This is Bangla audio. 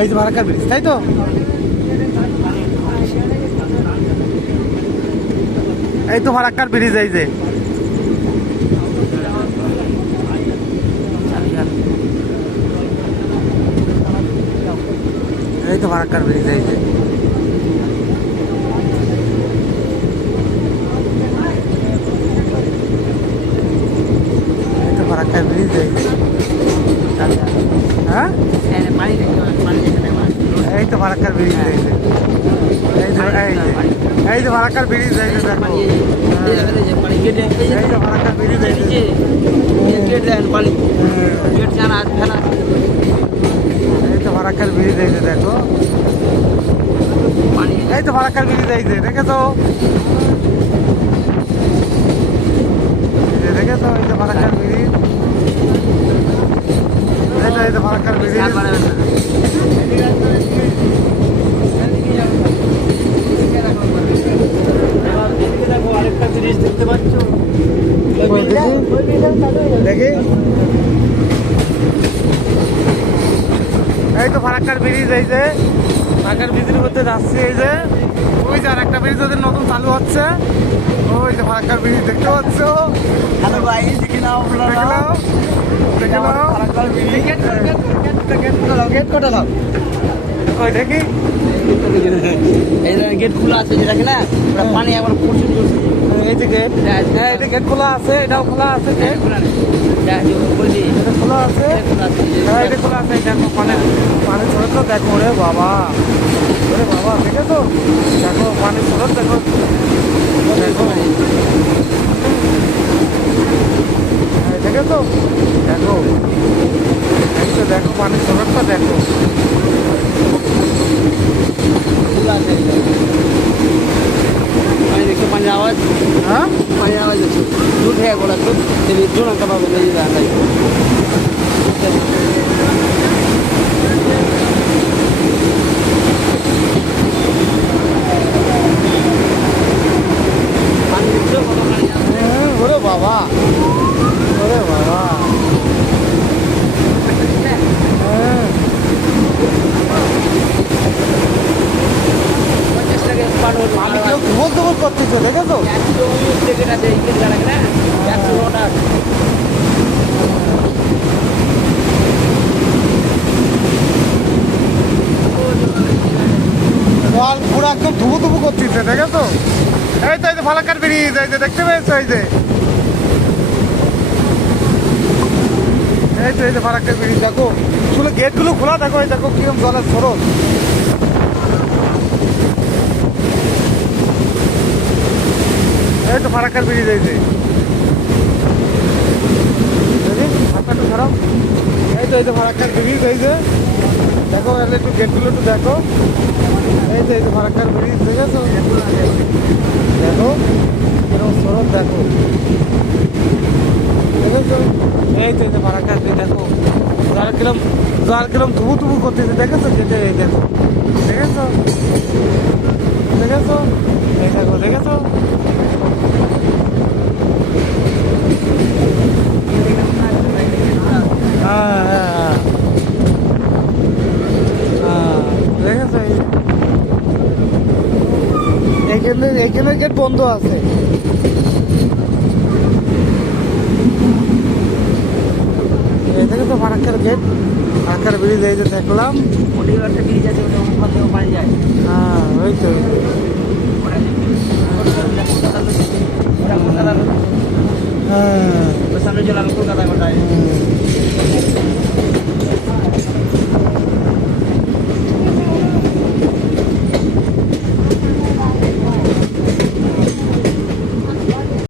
এই যে ফারাক্কার ব্রিজ, তাই তো? এই তো ফারাক্কার ব্রিজ, এই যে এই তো ফারাক্কার ব্রিজ, এই যে এই তো ফারাক্কার ব্রিজ, এই যে হ্যাঁ এই তো ফারাক্কার ব্রিজ, এই যে এই যে এই যে ফারাক্কার ব্রিজ, এই যে দেখো এই তো ফারাক্কার ব্রিজ, এই যে এই তো ফারাক্কার ব্রিজ, এই যে দেখো এই তো ফারাক্কার ব্রিজ, এই যে দেখেছো দেখেছো এই তো ফারাক্কার ব্রিজ, এই তো ফারাক্কার ব্রিজ। আরেকটা ব্রিজ দেখতে পাচ্ছ, দেখি এই তো ফারাক্কার ব্রিজ, এই যে ফারাক্কার ব্রিজের মধ্যে যাচ্ছি, এই যে ওই যে আর একটা ব্রিজ ওদের নতুন চালু হচ্ছে, ওই যে ফারাক্কার ব্রিজ দেখতে পাচ্ছ। হ্যালো ভাই, দেখে নাও দেখে নাও ফারাক্কার ব্রিজ, গেট কোটা দাও ওই দেখি এই গেট খোলা আছে, যেটা কিনা পানি একবার প্রচুর জোরছে। এই যে গেট, হ্যাঁ এটা গেট খোলা আছে, এটাও খোলা আছে, গেট খোলা আছে, হ্যাঁ এটা খোলা আছে। দেখো পানি স্রোত তো দেখো, ওরে বাবা দেখেছো, দেখো পানির স্রোত দেখো, দেখো দেখেছো, দেখো এই তো দেখো পানির স্রোতটা দেখো, পানি দেখছো, পানির আওয়াজ, হ্যাঁ পানির আওয়াজ দেখছো, দুধ হয়ে বলা দুধ একটা পাবে পানি দেখছো কত পানি, ওরে বাবা ওরে বাবা, ধুবল করতেছে দেখেছো, পুরো একদম ধুবু করতেছে দেখেছো। এই তো এই যে ফারাক্কার ব্রিজ, এই যে দেখতে পেয়েছো, এই যে এই যে ফারাক্কার ব্রিজ দেখো, শুধু গেটগুলো খোলা দেখো, এই দেখো কিরকম জলের স্রোত, এই তো ফারাক্কার ব্রিজ, এই যে খারাপ, এই তো ফারাক্কার ব্রিজ, এই যে দেখো একটু গেটগুলো একটু দেখো, এই যে ফারাক্কার ব্রিজ দেখেছো, দেখো কিরকম স্রোত দেখো, দেখেছো এই তো ফারাক্কার ব্রিজ দেখো, কিরম ধুবু করতেছে দেখেছো, গেটে এই দেখো দেখেছো এই দেখো দেখেছো, দেখেছো এইখানে গেট বন্ধ আছে, এই দেখেছো ফারাক্কার গেট, ফারাক্কার ব্রিজ, এই যে দেখলাম একটা ব্রিজ আছে, পানি যায়, হ্যাঁ ওই তো সামনে চলে আমি কলকাতা